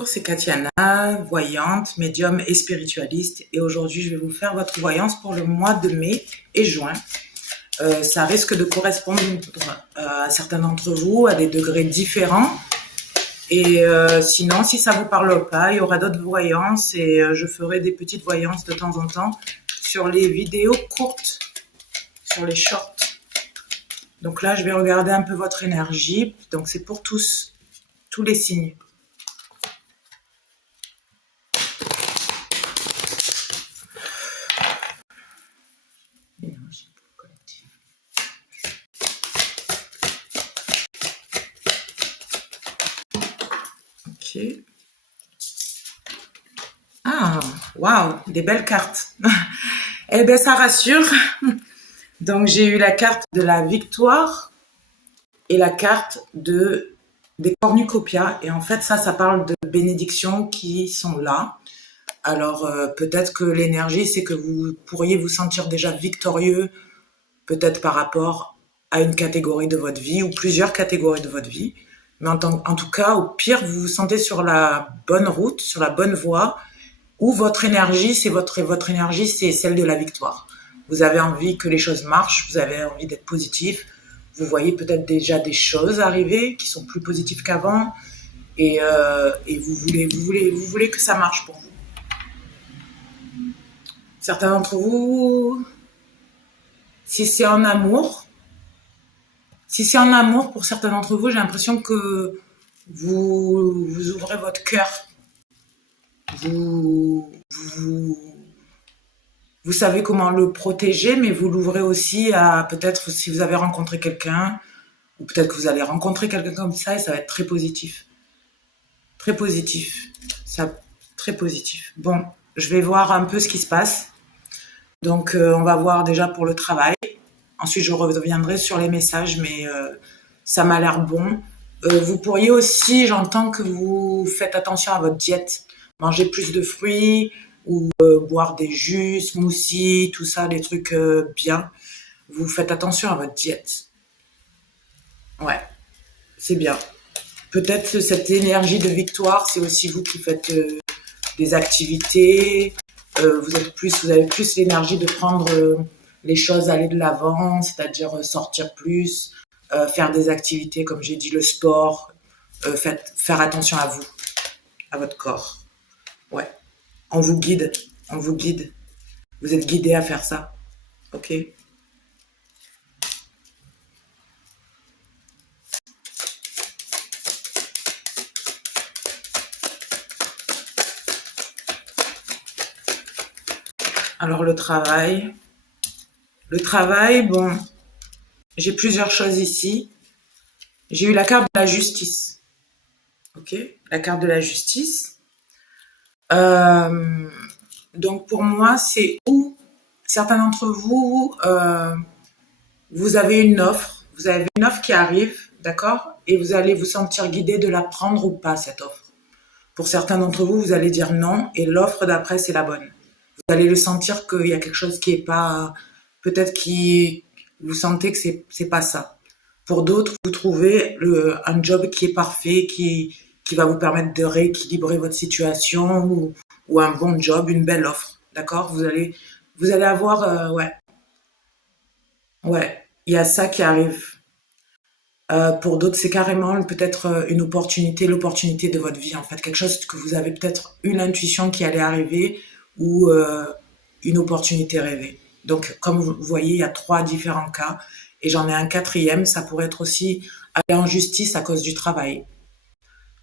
Bonjour, c'est Katiana, voyante, médium et spiritualiste. Et aujourd'hui, je vais vous faire votre voyance pour le mois de mai et juin. Ça risque de correspondre à certains d'entre vous à des degrés différents. Et sinon, si ça vous parle pas, il y aura d'autres voyances et je ferai des petites voyances de temps en temps sur les vidéos courtes, sur les shorts. Donc là, je vais regarder un peu votre énergie. Donc c'est pour tous les signes. Ok. Ah, waouh, des belles cartes. Eh bien, ça rassure. Donc, j'ai eu la carte de la victoire et la carte des cornucopias. Et en fait, ça parle de bénédictions qui sont là. Alors, peut-être que l'énergie, c'est que vous pourriez vous sentir déjà victorieux, peut-être par rapport à une catégorie de votre vie ou plusieurs catégories de votre vie. Mais en tout cas, au pire, vous vous sentez sur la bonne route, sur la bonne voie, où votre énergie, votre énergie, c'est celle de la victoire. Vous avez envie que les choses marchent, vous avez envie d'être positif, vous voyez peut-être déjà des choses arriver qui sont plus positives qu'avant, et vous voulez que ça marche pour vous. Certains d'entre vous, si c'est en amour, pour certains d'entre vous, j'ai l'impression que vous ouvrez votre cœur. Vous savez comment le protéger, mais vous l'ouvrez aussi à peut-être si vous avez rencontré quelqu'un, ou peut-être que vous allez rencontrer quelqu'un comme ça, et ça va être très positif. Très positif. Très positif. Bon, je vais voir un peu ce qui se passe. Donc, on va voir déjà pour le travail. Ensuite, je reviendrai sur les messages, mais ça m'a l'air bon. Vous pourriez aussi, j'entends que vous faites attention à votre diète. Manger plus de fruits ou boire des jus, smoothies, tout ça, des trucs bien. Vous faites attention à votre diète. Ouais, c'est bien. Peut-être cette énergie de victoire, c'est aussi vous qui faites des activités. Vous avez plus l'énergie de prendre les choses, aller de l'avant, c'est-à-dire sortir plus, faire des activités, comme j'ai dit, le sport, faire attention à vous, à votre corps. Ouais. On vous guide. Vous êtes guidé à faire ça. Ok. Alors le travail. Bon, j'ai plusieurs choses ici. J'ai eu la carte de la justice. Ok. La carte de la justice. Donc pour moi, c'est où certains d'entre vous, vous avez une offre qui arrive, d'accord, et vous allez vous sentir guidé de la prendre ou pas, cette offre. Pour certains d'entre vous, vous allez dire non, et l'offre d'après, c'est la bonne. Vous allez le sentir qu'il y a quelque chose qui est pas, peut-être vous sentez que c'est pas ça. Pour d'autres, vous trouvez un job qui est parfait, qui va vous permettre de rééquilibrer votre situation ou un bon job, une belle offre, d'accord. Vous allez avoir, ouais, il y a ça qui arrive. Pour d'autres, c'est carrément peut-être l'opportunité de votre vie, en fait. Quelque chose que vous avez peut-être eu l'intuition qui allait arriver ou une opportunité rêvée. Donc, comme vous voyez, il y a 3 différents cas. Et j'en ai un 4e, ça pourrait être aussi aller en justice à cause du travail.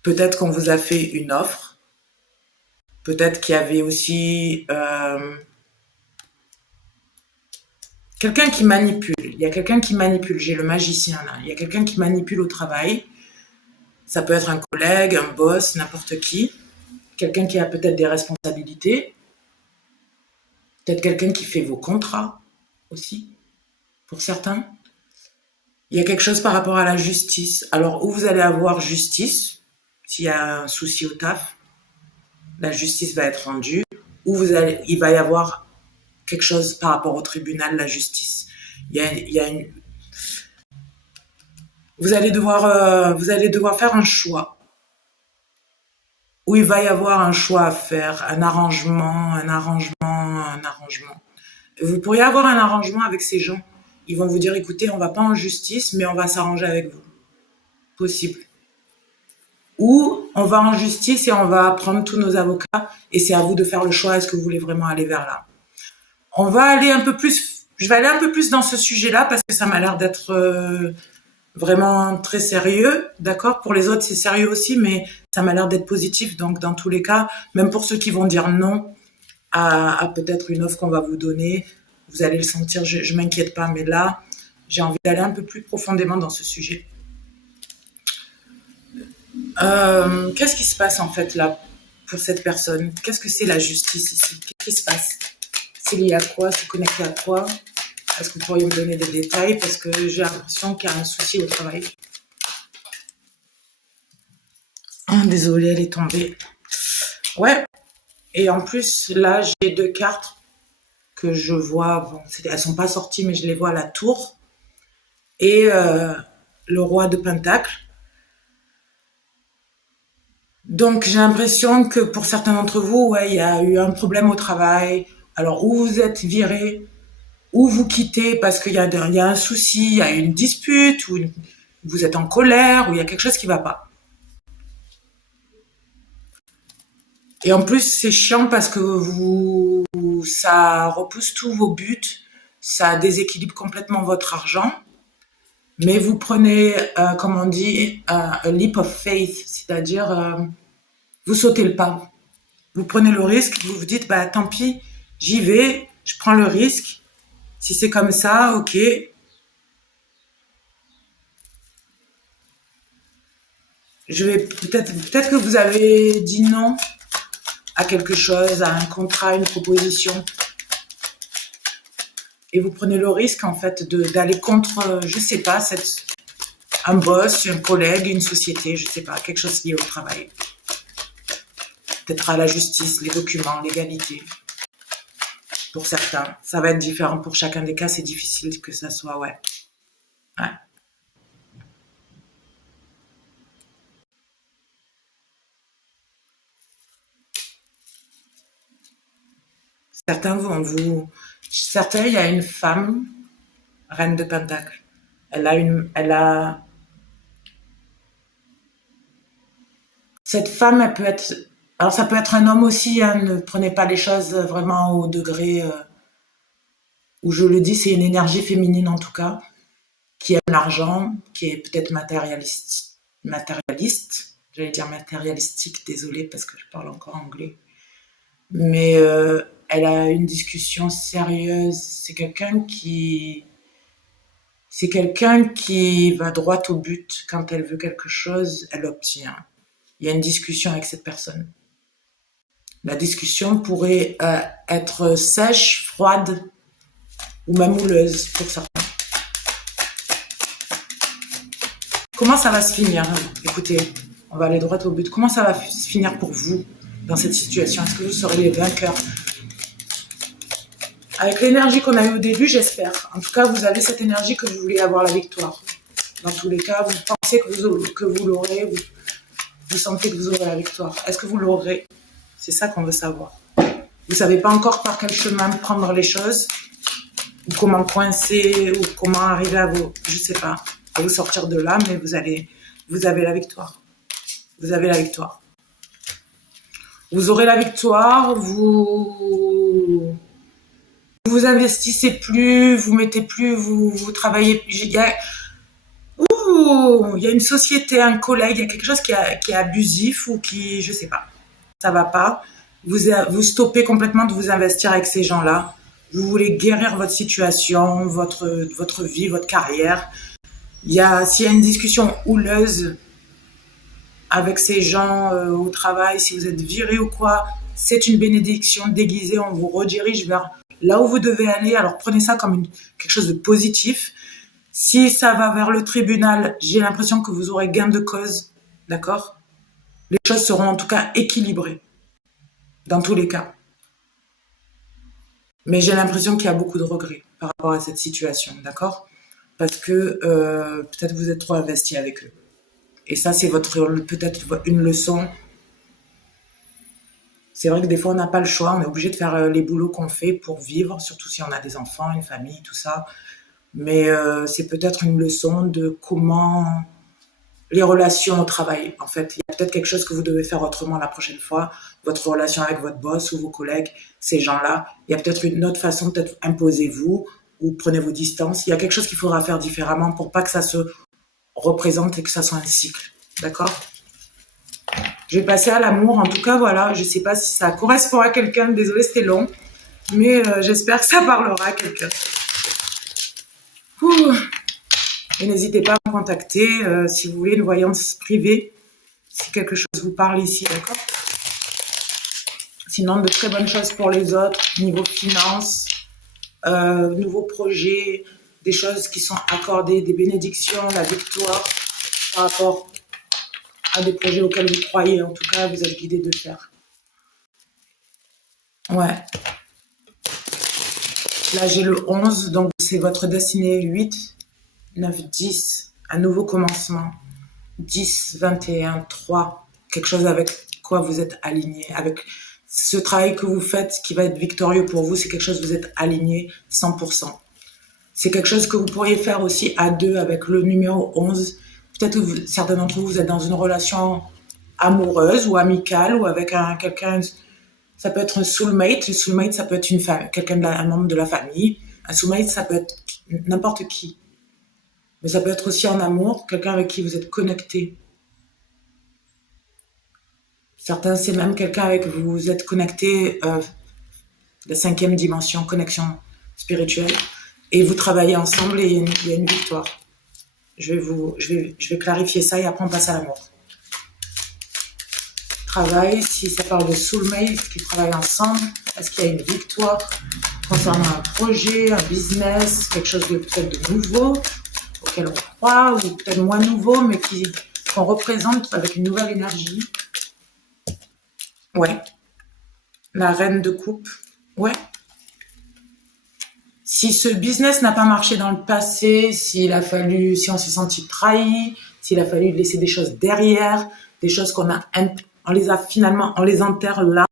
Peut-être qu'on vous a fait une offre. Peut-être qu'il y avait aussi quelqu'un qui manipule. Il y a quelqu'un qui manipule. J'ai le magicien là. Il y a quelqu'un qui manipule au travail. Ça peut être un collègue, un boss, n'importe qui. Quelqu'un qui a peut-être des responsabilités. Peut-être quelqu'un qui fait vos contrats aussi, pour certains. Il y a quelque chose par rapport à la justice. Alors, où vous allez avoir justice, s'il y a un souci au taf, la justice va être rendue. Ou il va y avoir quelque chose par rapport au tribunal, la justice. Vous allez devoir faire un choix. où il va y avoir un choix à faire, un arrangement, un arrangement, un arrangement. Vous pourriez avoir un arrangement avec ces gens. Ils vont vous dire, écoutez, on va pas en justice, mais on va s'arranger avec vous. Possible. Ou on va en justice et on va prendre tous nos avocats et c'est à vous de faire le choix. Est-ce que vous voulez vraiment aller vers là? On va aller un peu plus, je vais aller un peu plus dans ce sujet-là parce que ça m'a l'air d'être vraiment très sérieux, d'accord? Pour les autres, c'est sérieux aussi, mais ça m'a l'air d'être positif. Donc, dans tous les cas, même pour ceux qui vont dire non à peut-être une offre qu'on va vous donner, vous allez le sentir, je m'inquiète pas, mais là, j'ai envie d'aller un peu plus profondément dans ce sujet. Qu'est-ce qui se passe en fait là pour cette personne? Qu'est-ce que c'est la justice ici? Qu'est-ce qui se passe? C'est lié à quoi? C'est connecté à quoi? Est-ce que vous pourriez me donner des détails? Parce que j'ai l'impression qu'il y a un souci au travail. Ah, désolée, elle est tombée. Ouais. Et en plus, là, j'ai deux cartes que je vois. Bon, elles sont pas sorties, mais je les vois à la tour. Et le roi de Pentacle. Donc, j'ai l'impression que pour certains d'entre vous, ouais, il y a eu un problème au travail. Alors, ou vous êtes viré, ou vous quittez parce qu'il y a un souci, il y a une dispute, ou vous êtes en colère, ou il y a quelque chose qui va pas. Et en plus, c'est chiant parce que ça repousse tous vos buts, ça déséquilibre complètement votre argent, mais vous prenez, comme on dit, a leap of faith, c'est-à-dire vous sautez le pas. Vous prenez le risque, vous vous dites, bah tant pis, j'y vais, je prends le risque. Si c'est comme ça, ok. Je vais peut-être que vous avez dit non à quelque chose, à un contrat, une proposition, et vous prenez le risque en fait d'aller contre, je sais pas, un boss, un collègue, une société, je sais pas, quelque chose lié au travail. Peut-être à la justice, les documents, l'égalité. Pour certains, ça va être différent pour chacun des cas, c'est difficile que ça soit, ouais. Ouais. Certains, il y a une femme, reine de Pentacle. Cette femme, elle peut être, alors ça peut être un homme aussi, hein, ne prenez pas les choses vraiment au degré où je le dis, c'est une énergie féminine en tout cas, qui aime l'argent, qui est peut-être matérialiste, j'allais dire matérialistique, désolée parce que je parle encore anglais, mais elle a une discussion sérieuse, c'est quelqu'un qui va droit au but, quand elle veut quelque chose, elle obtient. Il y a une discussion avec cette personne. La discussion pourrait être sèche, froide ou même houleuse pour certains. Comment ça va se finir? Écoutez, on va aller droit au but. Comment ça va se finir pour vous dans cette situation? Est-ce que vous serez les vainqueurs? Avec l'énergie qu'on a eue au début, j'espère. En tout cas, vous avez cette énergie que vous voulez avoir la victoire. Dans tous les cas, vous pensez que vous l'aurez, vous sentez que vous aurez la victoire. Est-ce que vous l'aurez? C'est ça qu'on veut savoir. Vous savez pas encore par quel chemin prendre les choses, ou comment coincer, ou comment arriver je sais pas, à vous sortir de là, mais vous avez la victoire. Vous avez la victoire. Vous aurez la victoire, vous investissez plus, vous mettez plus, vous travaillez. Il y a une société, un collègue, il y a quelque chose qui est abusif ou qui, je sais pas, ça va pas. Vous stoppez complètement de vous investir avec ces gens-là. Vous voulez guérir votre situation, votre vie, votre carrière. S'il y a une discussion houleuse avec ces gens au travail, si vous êtes viré ou quoi, c'est une bénédiction déguisée. On vous redirige vers là où vous devez aller. Alors prenez ça comme quelque chose de positif. Si ça va vers le tribunal, j'ai l'impression que vous aurez gain de cause, d'accord? Les choses seront en tout cas équilibrées, dans tous les cas. Mais j'ai l'impression qu'il y a beaucoup de regrets par rapport à cette situation, d'accord? Parce que peut-être vous êtes trop investi avec eux. Et ça, c'est peut-être une leçon C'est vrai que des fois, on n'a pas le choix. On est obligé de faire les boulots qu'on fait pour vivre, surtout si on a des enfants, une famille, tout ça. Mais c'est peut-être une leçon de comment les relations au travail. En fait, il y a peut-être quelque chose que vous devez faire autrement la prochaine fois. Votre relation avec votre boss ou vos collègues, ces gens-là. Il y a peut-être une autre façon, peut-être imposez-vous ou prenez vos distances. Il y a quelque chose qu'il faudra faire différemment pour pas que ça se représente et que ça soit un cycle. D'accord? Je vais passer à l'amour. En tout cas, voilà, je sais pas si ça correspond à quelqu'un. Désolée, c'était long. Mais j'espère que ça parlera à quelqu'un. Ouh. Et n'hésitez pas à me contacter si vous voulez une voyance privée, si quelque chose vous parle ici, d'accord? Sinon, de très bonnes choses pour les autres, niveau finance, nouveaux projets, des choses qui sont accordées, des bénédictions, la victoire par rapport à des projets auxquels vous croyez. En tout cas, vous êtes guidé de le faire. Ouais. Là, j'ai le 11, donc c'est votre destinée 8, 9, 10, un nouveau commencement. 10, 21, 3, quelque chose avec quoi vous êtes aligné, avec ce travail que vous faites qui va être victorieux pour vous, c'est quelque chose vous êtes aligné 100%. C'est quelque chose que vous pourriez faire aussi à deux avec le numéro 11. Peut-être que certains d'entre vous, vous êtes dans une relation amoureuse ou amicale ou avec quelqu'un, ça peut être un soulmate. Le soulmate, ça peut être une femme, un membre de la famille. Un soulmate, ça peut être n'importe qui. Mais ça peut être aussi en amour, quelqu'un avec qui vous êtes connecté. Certains, c'est même quelqu'un avec qui vous êtes connecté, la 5e dimension, connexion spirituelle. Et vous travaillez ensemble et il y a une victoire. Je vais clarifier ça et après on passe à l'amour. Travail, si ça parle de soulmate qui travaillent ensemble, est-ce qu'il y a une victoire concernant un projet, un business, quelque chose de peut-être de nouveau auquel on croit, ou peut-être moins nouveau, mais qu'on représente avec une nouvelle énergie. Ouais. La reine de coupe. Ouais. Si ce business n'a pas marché dans le passé, si on s'est senti trahi, s'il a fallu laisser des choses derrière, des choses on les enterre là,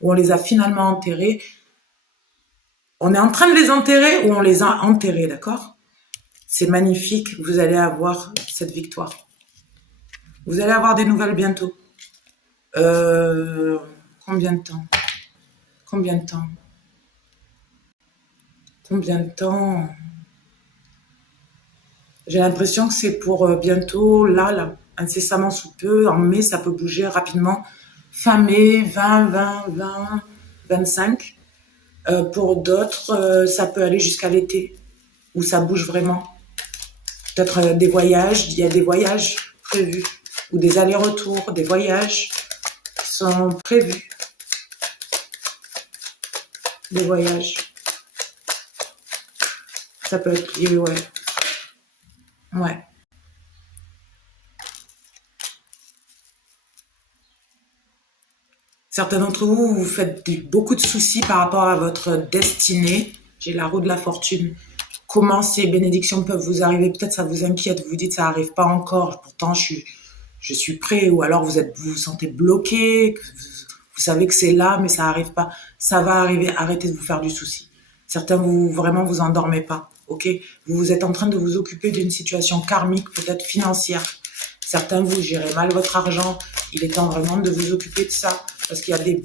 ou on les a finalement enterrées. On est en train de les enterrer ou on les a enterrés, d'accord? C'est magnifique, vous allez avoir cette victoire. Vous allez avoir des nouvelles bientôt. Combien de temps? Combien de temps? Combien de temps? J'ai l'impression que c'est pour bientôt, là, incessamment sous peu. En mai, ça peut bouger rapidement. Fin mai, 20, 25. Pour d'autres, ça peut aller jusqu'à l'été, où ça bouge vraiment. Peut-être des voyages, il y a des voyages prévus, ou des allers-retours, des voyages qui sont prévus. Des voyages. Ça peut être lié, ouais. Ouais. Certains d'entre vous, vous faites beaucoup de soucis par rapport à votre destinée. J'ai la roue de la fortune. Comment ces bénédictions peuvent vous arriver? Peut-être ça vous inquiète, vous vous dites ça n'arrive pas encore. Pourtant, je suis prêt. Ou alors vous vous sentez bloqué. Vous savez que c'est là, mais ça n'arrive pas. Ça va arriver. Arrêtez de vous faire du souci. Certains, vraiment, vous endormez pas. Ok? Vous êtes en train de vous occuper d'une situation karmique, peut-être financière. Certains, vous gérez mal votre argent. Il est temps vraiment de vous occuper de ça. Parce qu'il y a des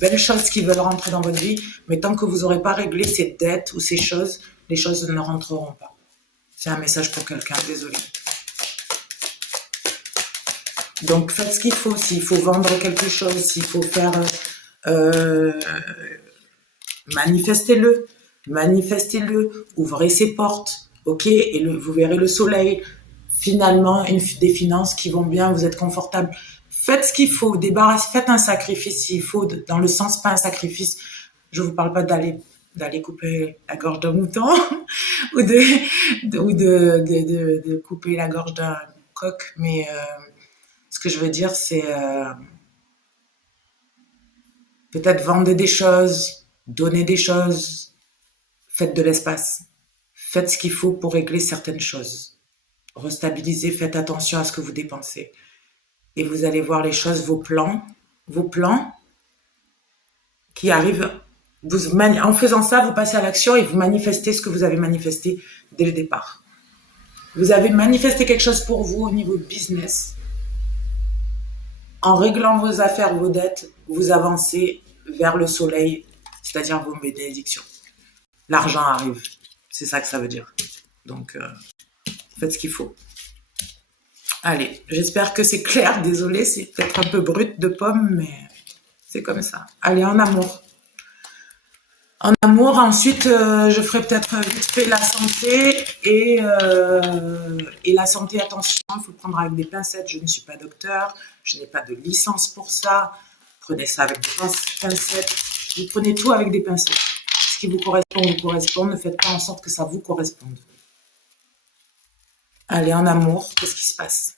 belles choses qui veulent rentrer dans votre vie. Mais tant que vous n'aurez pas réglé ces dettes ou ces choses, les choses ne rentreront pas. C'est un message pour quelqu'un, désolé. Donc, faites ce qu'il faut. S'il faut vendre quelque chose, s'il faut faire... manifestez-le. Manifestez-le. Ouvrez ses portes. Ok? Et vous verrez le soleil. Finalement, des finances qui vont bien, vous êtes confortable. Faites ce qu'il faut, faites un sacrifice s'il faut, dans le sens pas un sacrifice. Je vous parle pas d'aller couper la gorge d'un mouton ou de couper la gorge d'un coq, mais ce que je veux dire, c'est peut-être vendre des choses, donner des choses, faites de l'espace. Faites ce qu'il faut pour régler certaines choses. Restabilisez, faites attention à ce que vous dépensez. Et vous allez voir les choses, vos plans, qui arrive. En faisant ça, vous passez à l'action et vous manifestez ce que vous avez manifesté dès le départ. Vous avez manifesté quelque chose pour vous au niveau business. En réglant vos affaires, vos dettes, vous avancez vers le soleil, c'est-à-dire vos bénédictions. L'argent arrive. C'est ça que ça veut dire. Donc, faites ce qu'il faut. Allez, j'espère que c'est clair. Désolée, c'est peut-être un peu brut de pomme, mais c'est comme ça. Allez, en amour. En amour, ensuite, je ferai peut-être vite fait la santé et la santé, attention, il faut le prendre avec des pincettes. Je ne suis pas docteur, je n'ai pas de licence pour ça. Prenez ça avec des pincettes. Vous prenez tout avec des pincettes. Ce qui vous correspond. Ne faites pas en sorte que ça vous corresponde. Allez, en amour, qu'est-ce qui se passe?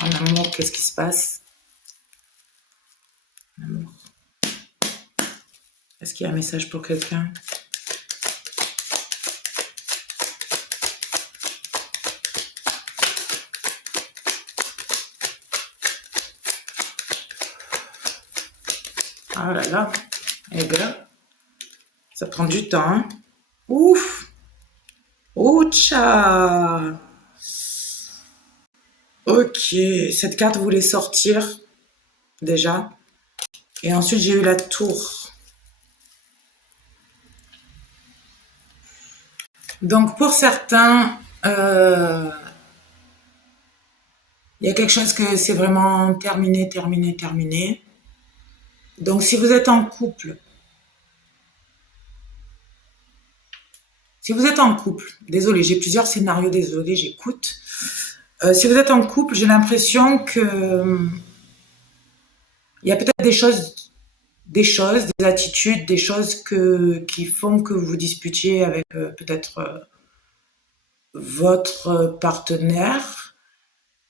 En amour, qu'est-ce qui se passe? En amour. Est-ce qu'il y a un message pour quelqu'un? Ah là là, les gars, ça prend du temps, hein? Ouf! Oucha! Ok, cette carte voulait sortir déjà. Et ensuite, j'ai eu la tour. Donc, pour certains, il y a quelque chose que c'est vraiment terminé, terminé, terminé. Donc, si vous êtes en couple, désolé, j'ai plusieurs scénarios, désolé, j'écoute. Si vous êtes en couple, j'ai l'impression que il y a peut-être des attitudes, des choses qui font que vous vous disputiez avec peut-être votre partenaire,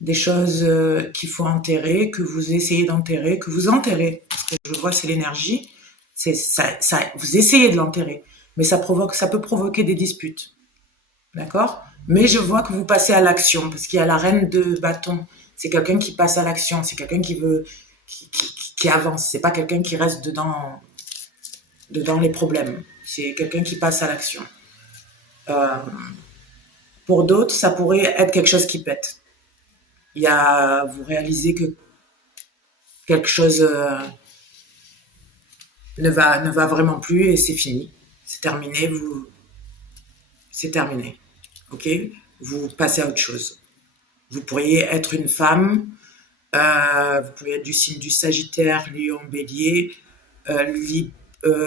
des choses qu'il faut enterrer, que vous essayez d'enterrer, que vous enterrez. Parce que je vois, c'est l'énergie. C'est ça, vous essayez de l'enterrer, mais ça peut provoquer des disputes. D'accord? Mais je vois que vous passez à l'action, parce qu'il y a la reine de bâton. C'est quelqu'un qui passe à l'action, c'est quelqu'un qui veut, qui avance. C'est pas quelqu'un qui reste dedans les problèmes. C'est quelqu'un qui passe à l'action. Euh, pour d'autres, ça pourrait être quelque chose qui pète. Vous réalisez que quelque chose ne va vraiment plus et c'est fini. C'est terminé, c'est terminé. Ok? Vous passez à autre chose. Vous pourriez être une femme, vous pourriez être du signe du Sagittaire, Lion, Bélier,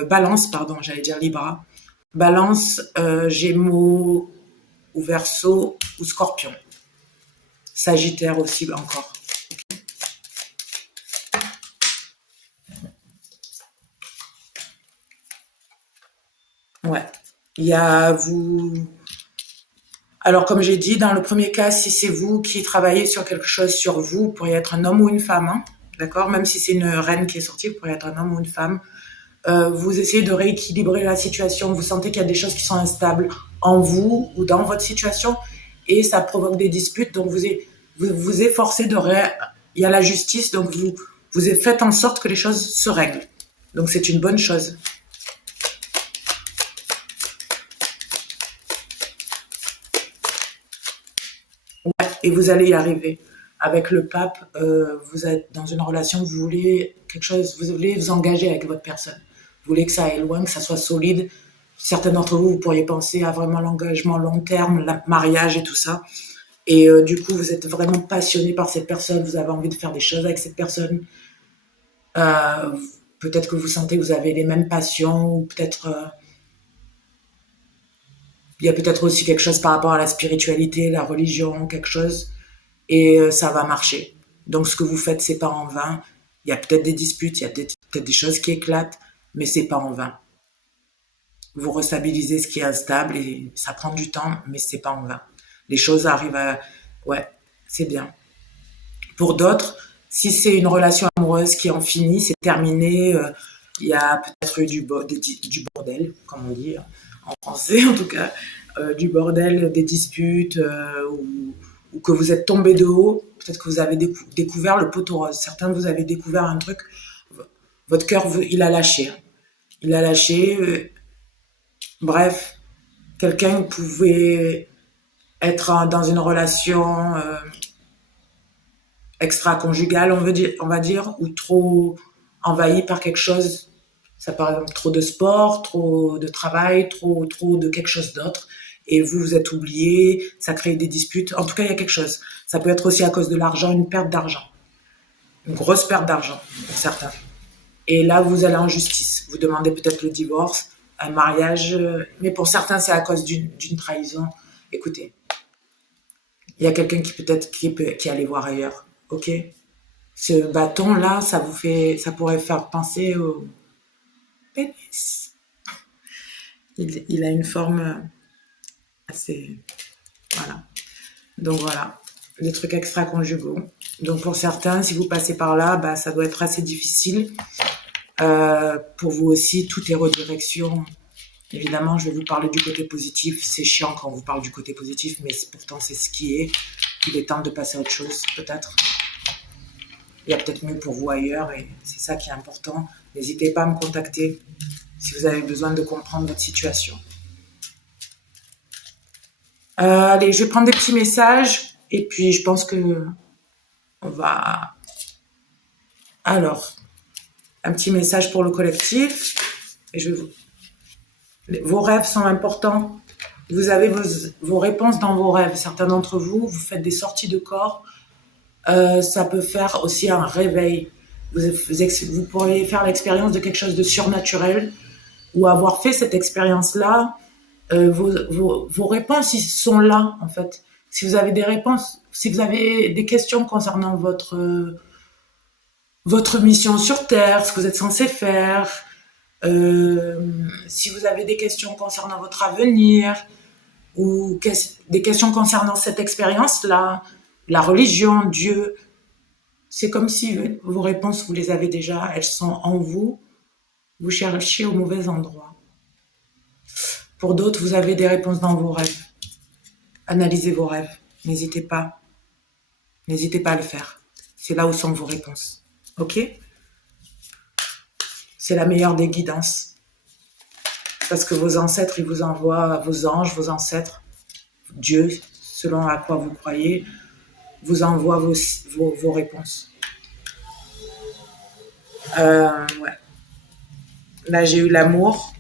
Balance, pardon, j'allais dire Libra. Balance, Gémeaux ou Verseau ou Scorpion. Sagittaire aussi encore. Ouais. Il y a vous. Alors, comme j'ai dit, dans le premier cas, si c'est vous qui travaillez sur quelque chose sur vous, vous pourriez être un homme ou une femme, hein, d'accord? Même si c'est une reine qui est sortie, vous pourriez être un homme ou une femme. Vous essayez de rééquilibrer la situation, vous sentez qu'il y a des choses qui sont instables en vous ou dans votre situation et ça provoque des disputes, donc vous efforcez il y a la justice, donc vous faites en sorte que les choses se règlent. Donc c'est une bonne chose. Ouais, et vous allez y arriver. Avec le pape, vous êtes dans une relation, vous voulez quelque chose, vous voulez vous engager avec votre personne. Vous voulez que ça aille loin, que ça soit solide. Certains d'entre vous, vous pourriez penser à vraiment l'engagement long terme, le mariage et tout ça. Et du coup, vous êtes vraiment passionné par cette personne, vous avez envie de faire des choses avec cette personne. Euh, Peut-être que vous sentez que vous avez les mêmes passions, ou peut-être il y a peut-être aussi quelque chose par rapport à la spiritualité, la religion, quelque chose, et ça va marcher. Donc ce que vous faites, c'est pas en vain. Il y a peut-être des disputes, il y a peut-être des choses qui éclatent, mais c'est pas en vain. Vous restabilisez ce qui est instable et ça prend du temps, mais c'est pas en vain. Les choses arrivent à... Ouais, c'est bien. Pour d'autres, si c'est une relation amoureuse qui en finit, c'est terminé, il y a peut-être eu du bordel, comme on dit en français en tout cas, du bordel, des disputes, ou que vous êtes tombé de haut, peut-être que vous avez découvert le poteau rose. Certains de vous avez découvert un truc, votre cœur, il a lâché. Il a lâché. Bref, quelqu'un pouvait être dans une relation extra-conjugale, on va dire, ou trop envahi par quelque chose. Ça par exemple trop de sport, trop de travail, trop de quelque chose d'autre. Et vous êtes oublié, ça crée des disputes. En tout cas, il y a quelque chose. Ça peut être aussi à cause de l'argent, une perte d'argent. Une grosse perte d'argent, pour certains. Et là, vous allez en justice. Vous demandez peut-être le divorce, un mariage. Mais pour certains, c'est à cause d'une trahison. Écoutez, il y a quelqu'un qui peut-être qui allait voir ailleurs. Ok. Ce bâton-là, ça pourrait faire penser au pénis. Il a une forme assez, voilà. Donc voilà, des trucs extra-conjugaux. Donc pour certains, si vous passez par là, bah, ça doit être assez difficile. Pour vous aussi, tout est redirection. Évidemment, je vais vous parler du côté positif. C'est chiant quand on vous parle du côté positif, mais pourtant c'est ce qui est. Il est temps de passer à autre chose, peut-être. Il y a peut-être mieux pour vous ailleurs et c'est ça qui est important. N'hésitez pas à me contacter si vous avez besoin de comprendre votre situation. Allez, je vais prendre des petits messages et puis je pense que on va... Alors, un petit message pour le collectif. Et vos rêves sont importants. Vous avez vos réponses dans vos rêves. Certains d'entre vous, vous faites des sorties de corps. Ça peut faire aussi un réveil. Vous pourriez faire l'expérience de quelque chose de surnaturel ou avoir fait cette expérience-là. Vos réponses, ils sont là, en fait. Si vous avez des réponses, si vous avez des questions concernant votre mission sur Terre, ce que vous êtes censé faire, si vous avez des questions concernant votre avenir, ou des questions concernant cette expérience-là, la religion, Dieu, c'est comme si vos réponses, vous les avez déjà, elles sont en vous, vous cherchez au mauvais endroit. Pour d'autres, vous avez des réponses dans vos rêves. Analysez vos rêves, n'hésitez pas à le faire. C'est là où sont vos réponses. Ok ? C'est la meilleure des guidances. Parce que vos ancêtres, ils vous envoient, vos anges, vos ancêtres, Dieu, selon à quoi vous croyez, vous envoie vos réponses. Ouais. Là, j'ai eu l'amour.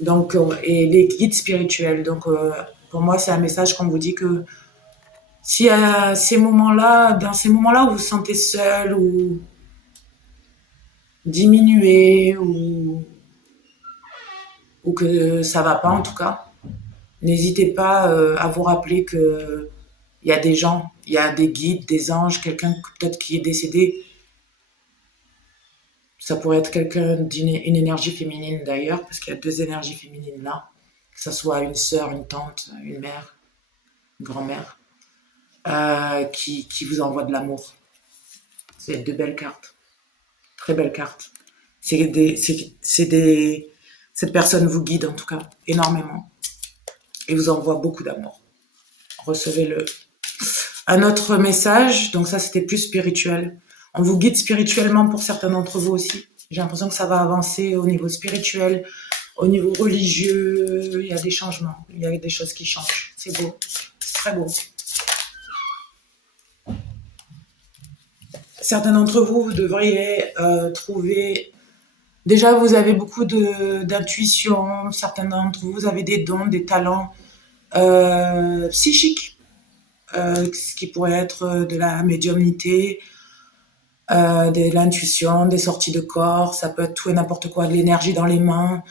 Donc, et les guides spirituels. Donc, pour moi, c'est un message qu'on vous dit que si à ces moments-là, dans ces moments-là où vous vous sentez seul ou diminué ou que ça va pas en tout cas, n'hésitez pas à vous rappeler que il y a des gens, il y a des guides, des anges, quelqu'un peut-être qui est décédé. Ça pourrait être quelqu'un d'une énergie féminine d'ailleurs, parce qu'il y a deux énergies féminines là, que ce soit une sœur, une tante, une mère, une grand-mère, qui vous envoie de l'amour. C'est de belles cartes, très belles cartes. Cette personne vous guide en tout cas énormément et vous envoie beaucoup d'amour. Recevez-le. Un autre message, donc ça c'était plus spirituel. On vous guide spirituellement pour certains d'entre vous aussi. J'ai l'impression que ça va avancer au niveau spirituel, au niveau religieux. Il y a des changements, il y a des choses qui changent. C'est beau, c'est très beau. Certains d'entre vous, vous devriez trouver... Déjà, vous avez beaucoup d'intuition. Certains d'entre vous, vous avez des dons, des talents psychiques, ce qui pourrait être de la médiumnité, de l'intuition, des sorties de corps. Ça peut être tout et n'importe quoi, de l'énergie dans les mains,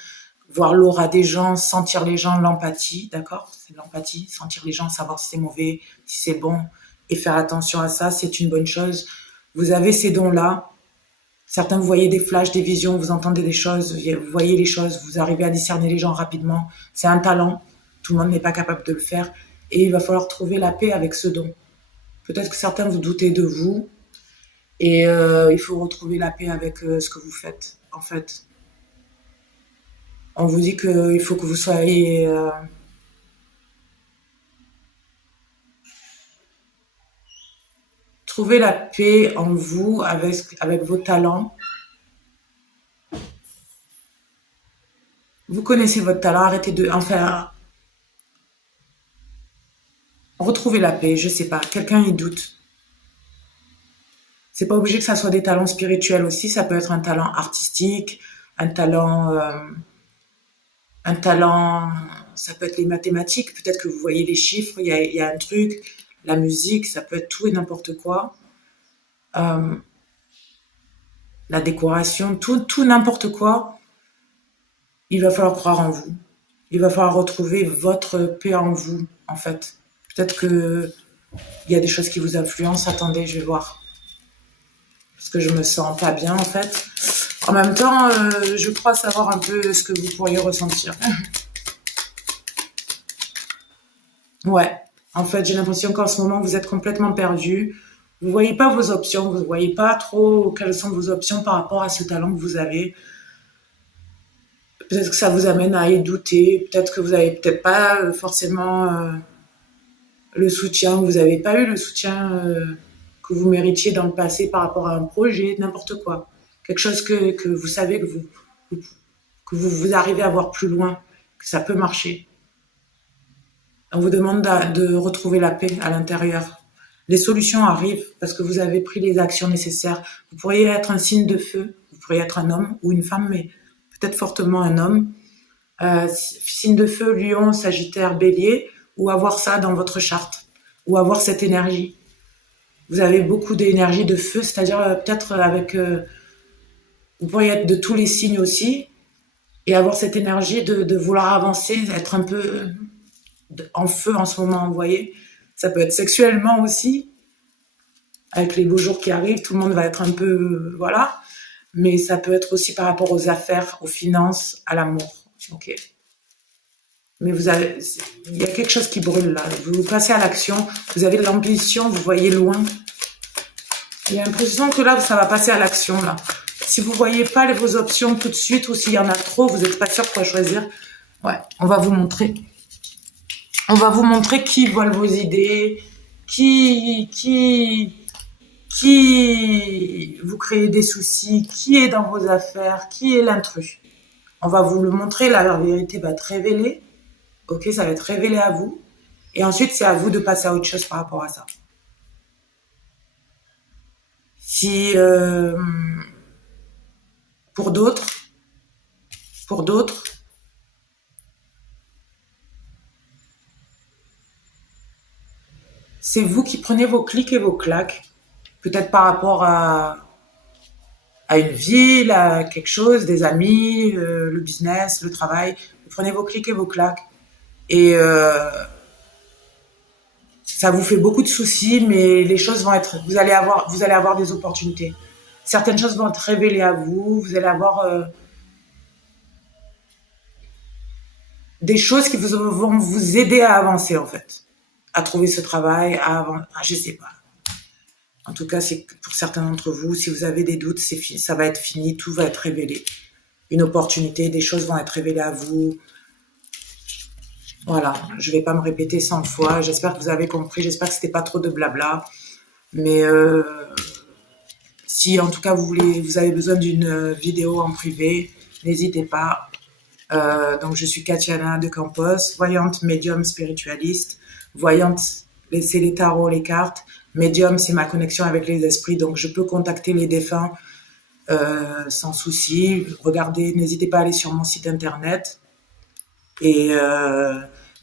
voir l'aura des gens, sentir les gens, l'empathie, d'accord ? C'est l'empathie, sentir les gens, savoir si c'est mauvais, si c'est bon, et faire attention à ça, c'est une bonne chose. Vous avez ces dons-là. Certains, vous voyez des flashs, des visions, vous entendez des choses, vous voyez les choses, vous arrivez à discerner les gens rapidement. C'est un talent. Tout le monde n'est pas capable de le faire. Et il va falloir trouver la paix avec ce don. Peut-être que certains vous doutez de vous. Et il faut retrouver la paix avec ce que vous faites, en fait. On vous dit qu'il faut que vous soyez Trouvez la paix en vous avec vos talents. Vous connaissez votre talent, arrêtez de... Enfin, retrouvez la paix, je sais pas. Quelqu'un y doute. C'est pas obligé que ça soit des talents spirituels aussi, ça peut être un talent artistique, un talent... un talent, ça peut être les mathématiques, peut-être que vous voyez les chiffres, il y a un truc, la musique, ça peut être tout et n'importe quoi. Euh, la décoration, tout n'importe quoi, il va falloir croire en vous. Il va falloir retrouver votre paix en vous, en fait. Peut-être que il y a des choses qui vous influencent. Attendez, je vais voir. Parce que je me sens pas bien, en fait. En même temps, je crois savoir un peu ce que vous pourriez ressentir. Ouais. En fait, j'ai l'impression qu'en ce moment, vous êtes complètement perdu. Vous voyez pas vos options. Vous voyez pas trop quelles sont vos options par rapport à ce talent que vous avez. Peut-être que ça vous amène à y douter. Peut-être que vous avez peut-être pas forcément le soutien. Vous n'avez pas eu le soutien que vous méritiez dans le passé par rapport à un projet, n'importe quoi. Quelque chose que vous savez que vous arrivez à voir plus loin, que ça peut marcher. On vous demande de retrouver la paix à l'intérieur. Les solutions arrivent parce que vous avez pris les actions nécessaires. Vous pourriez être un signe de feu, vous pourriez être un homme ou une femme, mais peut-être fortement un homme. Signe de feu, lion, sagittaire, bélier, ou avoir ça dans votre charte, ou avoir cette énergie. Vous avez beaucoup d'énergie de feu, c'est-à-dire peut-être avec... vous pourriez être de tous les signes aussi, et avoir cette énergie de vouloir avancer, être un peu en feu en ce moment, vous voyez. Ça peut être sexuellement aussi, avec les beaux jours qui arrivent, tout le monde va être un peu... voilà. Mais ça peut être aussi par rapport aux affaires, aux finances, à l'amour. Ok. Mais il y a quelque chose qui brûle là. Vous passez à l'action, vous avez de l'ambition, vous voyez loin. J'ai l'impression que là, ça va passer à l'action là. Si vous voyez pas vos options tout de suite ou s'il y en a trop, vous n'êtes pas sûr quoi choisir. Ouais, on va vous montrer. On va vous montrer qui vole vos idées, qui vous crée des soucis, qui est dans vos affaires, qui est l'intrus. On va vous le montrer, la vérité va être révélée. Ok, ça va être révélé à vous. Et ensuite, c'est à vous de passer à autre chose par rapport à ça. Si pour d'autres, c'est vous qui prenez vos clics et vos claques, peut-être par rapport à une ville, à quelque chose, des amis, le business, le travail. Vous prenez vos clics et vos claques. Et ça vous fait beaucoup de soucis, mais les choses vont être, vous allez avoir des opportunités. Certaines choses vont être révélées à vous. Vous allez avoir des choses qui vont vous aider à avancer en fait, à trouver ce travail, je sais pas. En tout cas, c'est pour certains d'entre vous, si vous avez des doutes, c'est fini, ça va être fini, tout va être révélé. Une opportunité, des choses vont être révélées à vous. Voilà, je vais pas me répéter 100 fois. J'espère que vous avez compris. J'espère que c'était pas trop de blabla. Mais si en tout cas vous avez besoin d'une vidéo en privé, n'hésitez pas. Donc je suis Katiana de Campos, voyante, médium, spiritualiste. Voyante, c'est les tarots, les cartes. Médium, c'est ma connexion avec les esprits, donc je peux contacter les défunts sans souci. Regardez, n'hésitez pas à aller sur mon site internet et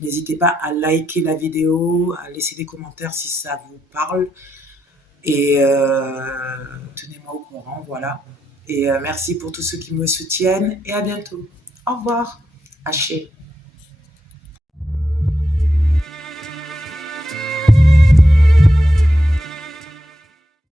n'hésitez pas à liker la vidéo, à laisser des commentaires si ça vous parle et tenez-moi au courant, voilà. Et merci pour tous ceux qui me soutiennent et à bientôt. Au revoir. Haché.